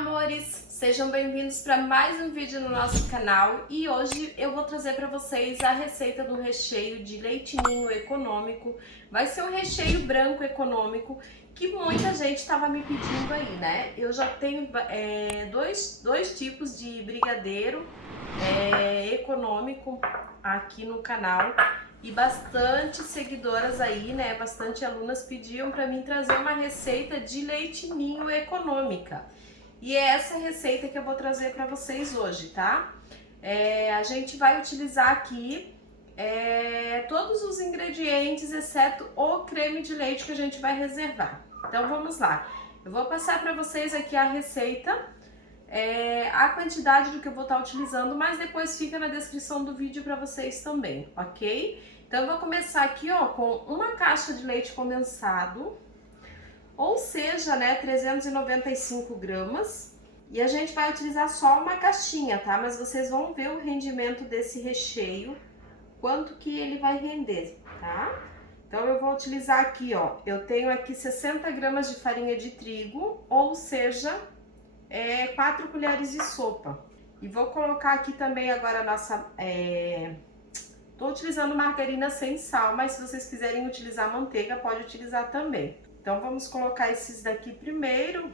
amores! Sejam bem-vindos para mais um vídeo no nosso canal e hoje eu vou trazer para vocês a receita do recheio de leite ninho econômico. Vai ser um recheio branco econômico que muita gente estava me pedindo aí, né? Eu já tenho dois tipos de brigadeiro econômico aqui no canal e bastante seguidoras aí, né? Bastante alunas pediam para mim trazer uma receita de leite ninho econômica. E é essa receita que eu vou trazer para vocês hoje, tá? A gente vai utilizar aqui todos os ingredientes, exceto o creme de leite que a gente vai reservar. Então vamos lá. Eu vou passar para vocês aqui a receita, a quantidade do que eu vou estar utilizando, mas depois fica na descrição do vídeo para vocês também, ok? Então eu vou começar aqui, ó, com uma caixa de leite condensado, ou seja, né, 395 gramas. E a gente vai utilizar só uma caixinha, tá? Mas vocês vão ver o rendimento desse recheio, quanto que ele vai render, tá? Então eu vou utilizar aqui, ó, eu tenho aqui 60 gramas de farinha de trigo, ou seja, 4 colheres de sopa. E vou colocar aqui também agora a nossa... Tô utilizando margarina sem sal, mas se vocês quiserem utilizar manteiga, pode utilizar também. Então vamos colocar esses daqui primeiro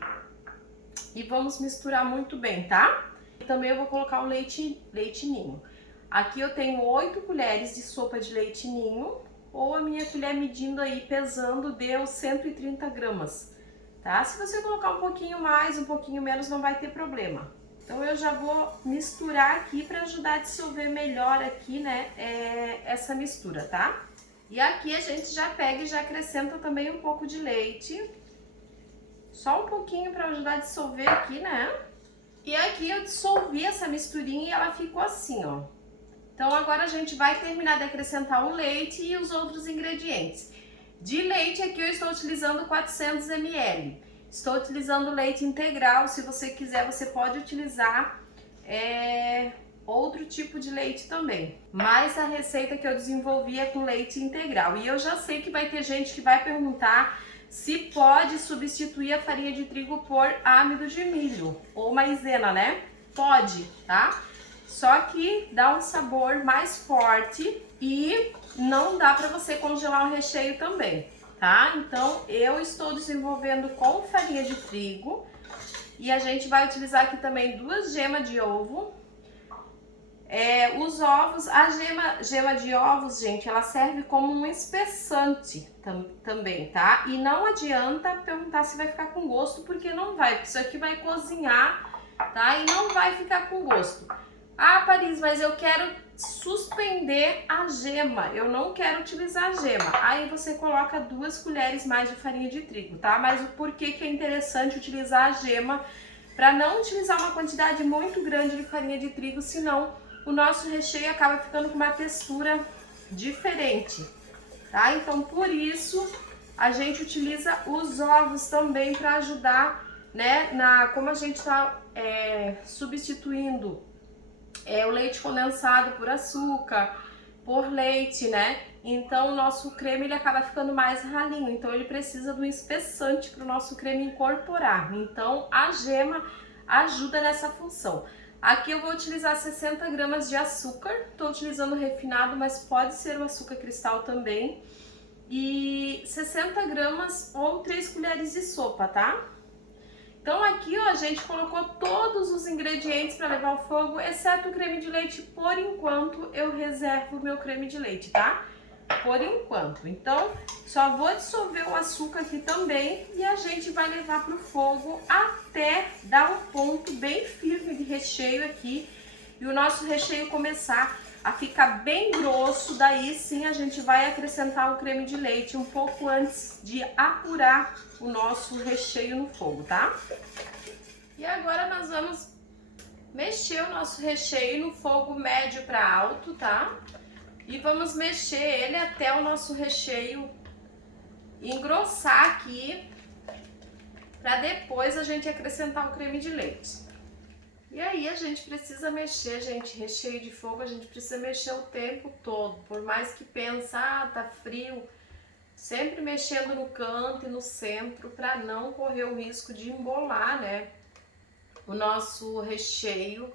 e vamos misturar muito bem, tá? E também eu vou colocar o leite ninho. Aqui eu tenho 8 colheres de sopa de leite ninho, ou a minha colher medindo aí, pesando, deu 130 gramas, tá? Se você colocar um pouquinho mais, um pouquinho menos, não vai ter problema. Então eu já vou misturar aqui para ajudar a dissolver melhor aqui, né, essa mistura, tá? E aqui a gente já pega e já acrescenta também um pouco de leite. Só um pouquinho para ajudar a dissolver aqui, né? E aqui eu dissolvi essa misturinha e ela ficou assim, ó. Então agora a gente vai terminar de acrescentar o leite e os outros ingredientes. De leite aqui eu estou utilizando 400 ml. Estou utilizando leite integral. Se você quiser, você pode utilizar outro tipo de leite também, mas a receita que eu desenvolvi é com leite integral. E eu já sei que vai ter gente que vai perguntar se pode substituir a farinha de trigo por amido de milho ou maisena, né? Pode, tá? Só que dá um sabor mais forte e não dá para você congelar o recheio também, tá? Então eu estou desenvolvendo com farinha de trigo e a gente vai utilizar aqui também 2 gemas de ovo. Os ovos, a gema de ovos, gente, ela serve como um espessante também, tá? E não adianta perguntar se vai ficar com gosto, porque não vai, porque isso aqui vai cozinhar, tá? E não vai ficar com gosto. Ah, Paris, mas eu quero suspender a gema, eu não quero utilizar a gema. Aí você coloca 2 colheres mais de farinha de trigo, tá? Mas o porquê que é interessante utilizar a gema? Para não utilizar uma quantidade muito grande de farinha de trigo, senão o nosso recheio acaba ficando com uma textura diferente, tá? Então, por isso, a gente utiliza os ovos também para ajudar, né? Como a gente está substituindo o leite condensado por açúcar, por leite, né? Então, o nosso creme ele acaba ficando mais ralinho, então ele precisa de um espessante para o nosso creme incorporar. Então, a gema ajuda nessa função. Aqui eu vou utilizar 60 gramas de açúcar, estou utilizando refinado, mas pode ser o açúcar cristal também. E 60 gramas ou 3 colheres de sopa, tá? Então aqui, ó, a gente colocou todos os ingredientes para levar ao fogo, exceto o creme de leite. Por enquanto, eu reservo o meu creme de leite, tá? Por enquanto. Então, só vou dissolver o açúcar aqui também e a gente vai levar para o fogo até dar um ponto bem firme de recheio aqui e o nosso recheio começar a ficar bem grosso. Daí sim a gente vai acrescentar o creme de leite um pouco antes de apurar o nosso recheio no fogo, tá? E agora nós vamos mexer o nosso recheio no fogo médio para alto, tá? E vamos mexer ele até o nosso recheio engrossar aqui, para depois a gente acrescentar o creme de leite. E aí a gente precisa mexer, gente, recheio de fogo, a gente precisa mexer o tempo todo. Por mais que pense, tá frio, sempre mexendo no canto e no centro para não correr o risco de embolar, né? o nosso recheio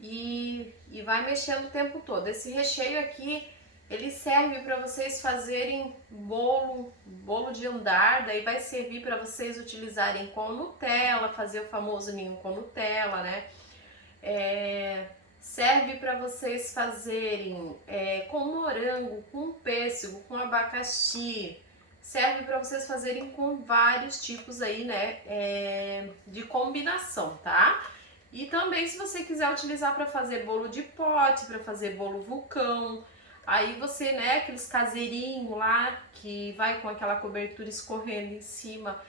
e vai mexendo o tempo todo. Esse recheio aqui, ele serve para vocês fazerem bolo de andar, daí vai servir para vocês utilizarem com Nutella, fazer o famoso ninho com Nutella, né? Serve para vocês fazerem com morango, com pêssego, com abacaxi. Serve para vocês fazerem com vários tipos aí, né, de combinação, tá? E também se você quiser utilizar para fazer bolo de pote, para fazer bolo vulcão, aí você, né, aqueles caseirinhos lá que vai com aquela cobertura escorrendo em cima,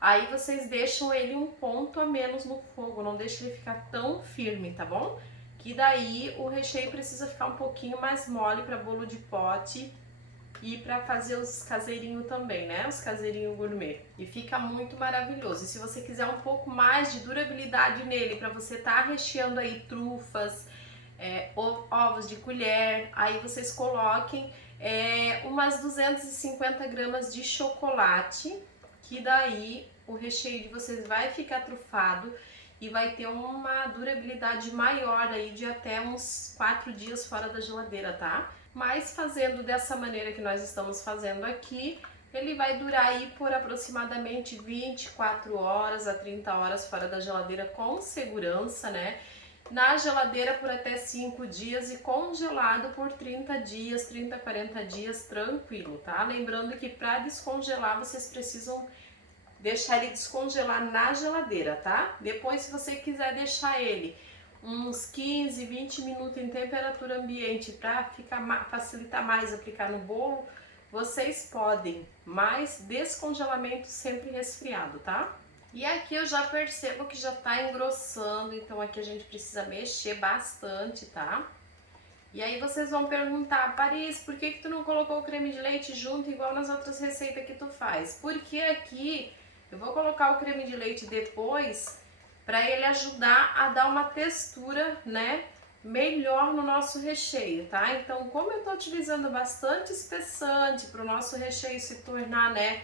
aí vocês deixam ele um ponto a menos no fogo, não deixa ele ficar tão firme, tá bom? Que daí o recheio precisa ficar um pouquinho mais mole para bolo de pote e para fazer os caseirinhos também, né? Os caseirinhos gourmet. E fica muito maravilhoso. E se você quiser um pouco mais de durabilidade nele, para você estar recheando aí trufas, ovos de colher, aí vocês coloquem umas 250 gramas de chocolate, que daí o recheio de vocês vai ficar trufado e vai ter uma durabilidade maior aí de até uns 4 dias fora da geladeira, tá? Mas fazendo dessa maneira que nós estamos fazendo aqui, ele vai durar aí por aproximadamente 24 horas a 30 horas fora da geladeira com segurança, né? Na geladeira por até 5 dias e congelado por 30 dias, 30, 40 dias tranquilo, tá? Lembrando que para descongelar vocês precisam deixar ele descongelar na geladeira, tá? Depois, se você quiser deixar ele uns 15, 20 minutos em temperatura ambiente para facilitar mais aplicar no bolo, vocês podem, mas descongelamento sempre resfriado, tá? E aqui eu já percebo que já tá engrossando, então aqui a gente precisa mexer bastante, tá? E aí vocês vão perguntar, Paris, por que tu não colocou o creme de leite junto igual nas outras receitas que tu faz? Porque aqui eu vou colocar o creme de leite depois para ele ajudar a dar uma textura, né, melhor no nosso recheio, tá? Então, como eu tô utilizando bastante espessante para o nosso recheio se tornar, né,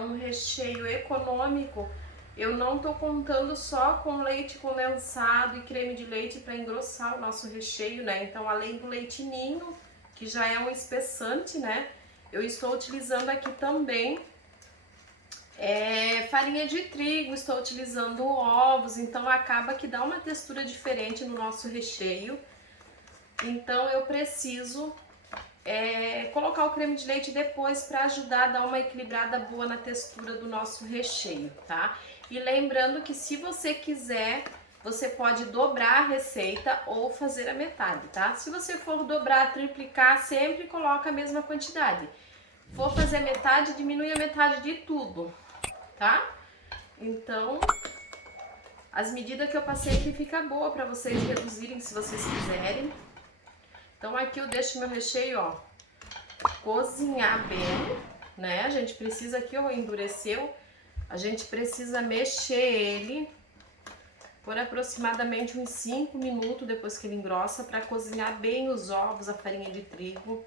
um recheio econômico, eu não tô contando só com leite condensado e creme de leite para engrossar o nosso recheio, né? Então, além do leite ninho, que já é um espessante, né, eu estou utilizando aqui também farinha de trigo, estou utilizando ovos, então acaba que dá uma textura diferente no nosso recheio. Então eu preciso colocar o creme de leite depois para ajudar a dar uma equilibrada boa na textura do nosso recheio, tá? E lembrando que se você quiser, você pode dobrar a receita ou fazer a metade, tá? Se você for dobrar, triplicar, sempre coloca a mesma quantidade. For fazer a metade, diminui a metade de tudo, tá? Então, as medidas que eu passei aqui fica boa para vocês reduzirem se vocês quiserem. Então aqui eu deixo meu recheio, ó, cozinhar bem, né? A gente precisa aqui, ó, endureceu, a gente precisa mexer ele por aproximadamente uns 5 minutos depois que ele engrossa para cozinhar bem os ovos, a farinha de trigo,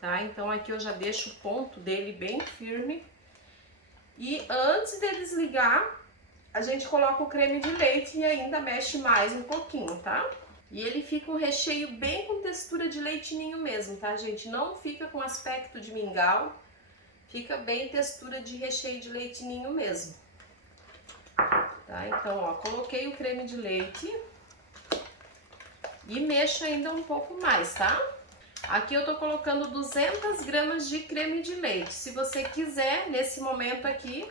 tá? Então aqui eu já deixo o ponto dele bem firme. E antes de desligar, a gente coloca o creme de leite e ainda mexe mais um pouquinho, tá? E ele fica um recheio bem com textura de leite ninho mesmo, tá, gente? Não fica com aspecto de mingau, fica bem textura de recheio de leite ninho mesmo. Tá? Então, ó, coloquei o creme de leite e mexo ainda um pouco mais, tá? Aqui eu tô colocando 200 gramas de creme de leite. Se você quiser, nesse momento aqui,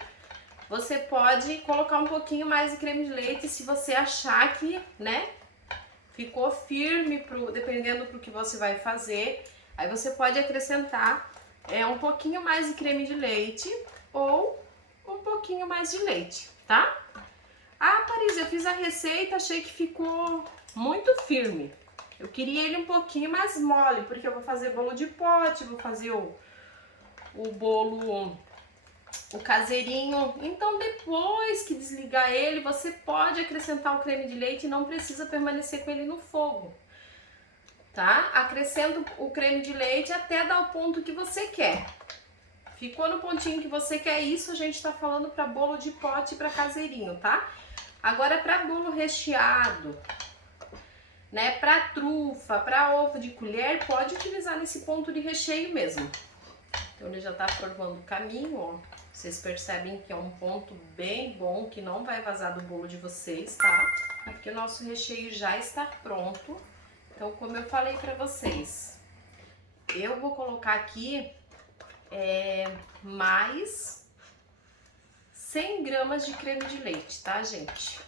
você pode colocar um pouquinho mais de creme de leite se você achar que, né, ficou firme, dependendo pro que você vai fazer. Aí você pode acrescentar um pouquinho mais de creme de leite ou um pouquinho mais de leite, tá? Ah, Paris, eu fiz a receita, achei que ficou muito firme. Eu queria ele um pouquinho mais mole, porque eu vou fazer bolo de pote, vou fazer o bolo, o caseirinho. Então, depois que desligar ele, você pode acrescentar o creme de leite e não precisa permanecer com ele no fogo, tá? Acrescenta o creme de leite até dar o ponto que você quer. Ficou no pontinho que você quer, isso a gente tá falando para bolo de pote e para caseirinho, tá? Agora, para bolo recheado, né, para trufa, para ovo de colher, pode utilizar nesse ponto de recheio mesmo. Então ele já tá formando o caminho, ó. Vocês percebem que é um ponto bem bom, que não vai vazar do bolo de vocês, tá? Aqui o nosso recheio já está pronto. Então, como eu falei pra vocês, eu vou colocar aqui mais 100 gramas de creme de leite, tá, gente?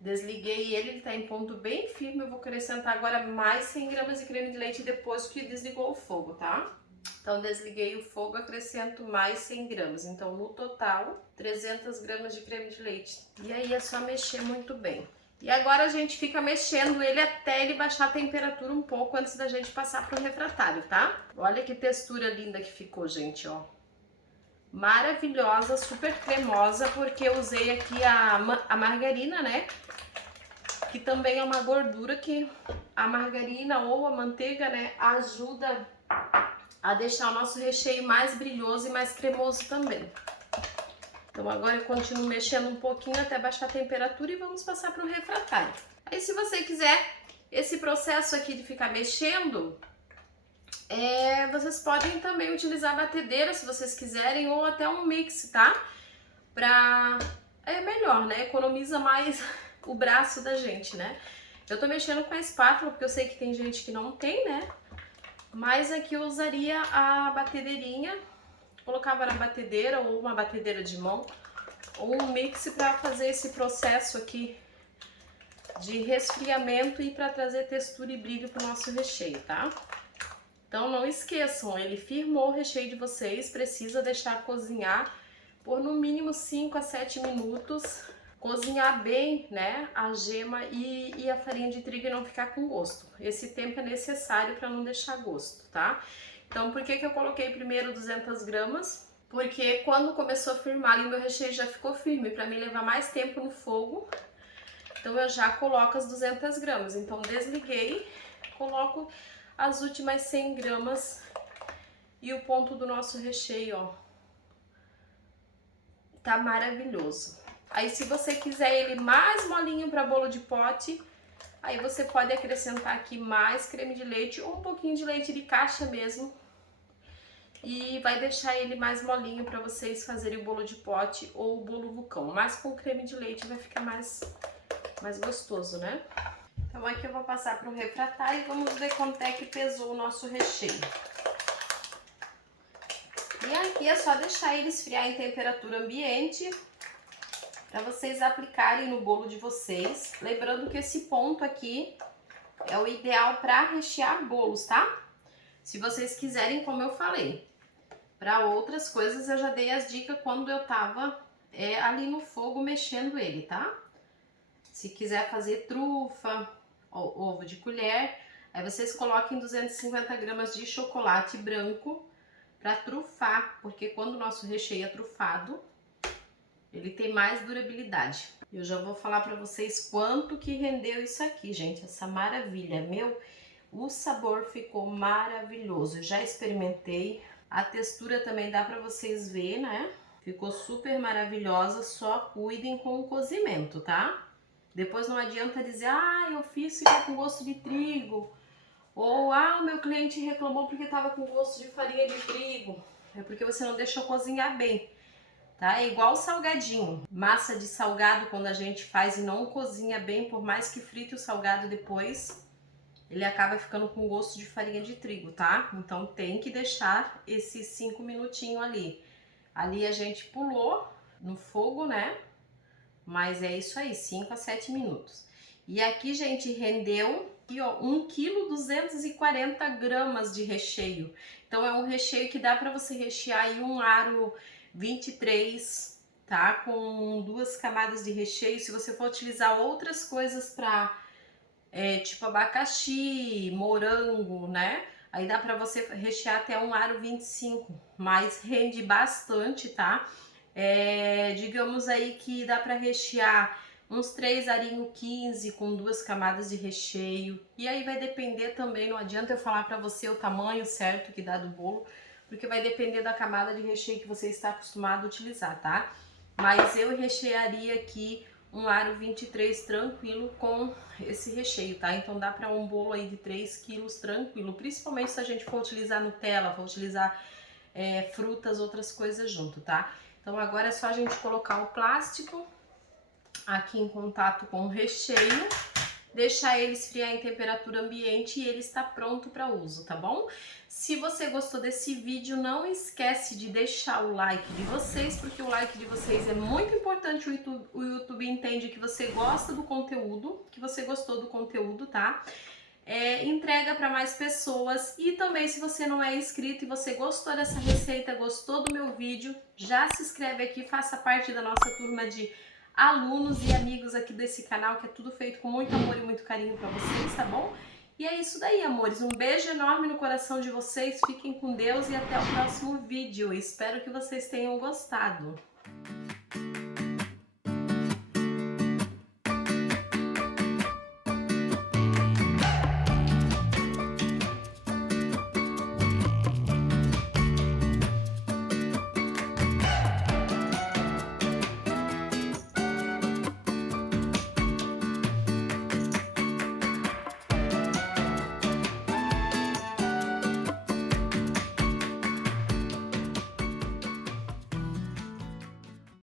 Desliguei ele tá em ponto bem firme. Eu vou acrescentar agora mais 100 gramas de creme de leite depois que desligou o fogo, tá? Então, desliguei o fogo, acrescento mais 100 gramas. Então, no total, 300 gramas de creme de leite. E aí é só mexer muito bem. E agora a gente fica mexendo ele até ele baixar a temperatura um pouco antes da gente passar pro refratário, tá? Olha que textura linda que ficou, gente, ó. Maravilhosa, super cremosa, porque eu usei aqui a margarina, né? Que também é uma gordura que a margarina ou a manteiga, né, ajuda a deixar o nosso recheio mais brilhoso e mais cremoso também. Então agora eu continuo mexendo um pouquinho até baixar a temperatura e vamos passar para o refratário. Aí se você quiser esse processo aqui de ficar mexendo, vocês podem também utilizar batedeira se vocês quiserem, ou até um mix, tá? É melhor, né? Economiza mais o braço da gente, né? Eu tô mexendo com a espátula porque eu sei que tem gente que não tem, né? Mas aqui eu usaria a batedeirinha, colocava na batedeira ou uma batedeira de mão, ou um mix para fazer esse processo aqui de resfriamento e para trazer textura e brilho pro nosso recheio, tá? Então não esqueçam, ele firmou o recheio de vocês, precisa deixar cozinhar por no mínimo 5 a 7 minutos. Cozinhar bem, né, a gema e a farinha de trigo e não ficar com gosto. Esse tempo é necessário para não deixar gosto, tá? Então, por que eu coloquei primeiro 200 gramas? Porque quando começou a firmar ali, o meu recheio já ficou firme, para mim levar mais tempo no fogo. Então, eu já coloco as 200 gramas. Então, desliguei, coloco as últimas 100 gramas e o ponto do nosso recheio, ó, tá maravilhoso. Aí, se você quiser ele mais molinho para bolo de pote, aí você pode acrescentar aqui mais creme de leite ou um pouquinho de leite de caixa mesmo. E vai deixar ele mais molinho para vocês fazerem o bolo de pote ou o bolo vulcão. Mas com creme de leite vai ficar mais gostoso, né? Então aqui eu vou passar para o refratário e vamos ver quanto é que pesou o nosso recheio. E aqui é só deixar ele esfriar em temperatura ambiente para vocês aplicarem no bolo de vocês. Lembrando que esse ponto aqui é o ideal para rechear bolos, tá? Se vocês quiserem, como eu falei, para outras coisas eu já dei as dicas quando eu tava ali no fogo mexendo ele, tá? Se quiser fazer trufa, ovo de colher, aí vocês coloquem 250 gramas de chocolate branco para trufar, porque quando o nosso recheio é trufado, ele tem mais durabilidade. Eu já vou falar para vocês quanto que rendeu isso aqui, gente, essa maravilha. Meu, o sabor ficou maravilhoso. Eu já experimentei. A textura também dá para vocês verem, né? Ficou super maravilhosa, só cuidem com o cozimento, tá? Depois não adianta dizer, ah, eu fiz, ficou com gosto de trigo. Ou, ah, o meu cliente reclamou porque tava com gosto de farinha de trigo. É porque você não deixou cozinhar bem. Tá? É igual salgadinho, massa de salgado quando a gente faz e não cozinha bem, por mais que frite o salgado depois, ele acaba ficando com gosto de farinha de trigo, tá? Então tem que deixar esses 5 minutinhos ali. Ali a gente pulou no fogo, né? Mas é isso aí, 5 a 7 minutos. E aqui, gente, rendeu aqui, ó, 1,240 kg de recheio. Então é um recheio que dá para você rechear em um aro 23, tá? Com 2 camadas de recheio. Se você for utilizar outras coisas para tipo abacaxi, morango, né? Aí dá para você rechear até um aro 25, mas rende bastante, tá? Digamos aí que dá para rechear uns 3 arinhos 15 com 2 camadas de recheio. E aí vai depender também, não adianta eu falar para você o tamanho certo que dá do bolo, porque vai depender da camada de recheio que você está acostumado a utilizar, tá? Mas eu rechearia aqui um aro 23 tranquilo com esse recheio, tá? Então dá para um bolo aí de 3 quilos tranquilo, principalmente se a gente for utilizar Nutella, for utilizar frutas, outras coisas junto, tá? Então agora é só a gente colocar o plástico aqui em contato com o recheio, deixar ele esfriar em temperatura ambiente e ele está pronto para uso, tá bom? Se você gostou desse vídeo, não esquece de deixar o like de vocês, porque o like de vocês é muito importante, o YouTube entende que você gosta do conteúdo, que você gostou do conteúdo, tá? Entrega para mais pessoas e também se você não é inscrito e você gostou dessa receita, gostou do meu vídeo, já se inscreve aqui, faça parte da nossa turma de alunos e amigos aqui desse canal, que é tudo feito com muito amor e muito carinho para vocês, tá bom? E é isso daí, amores. Um beijo enorme no coração de vocês, fiquem com Deus e até o próximo vídeo. Espero que vocês tenham gostado.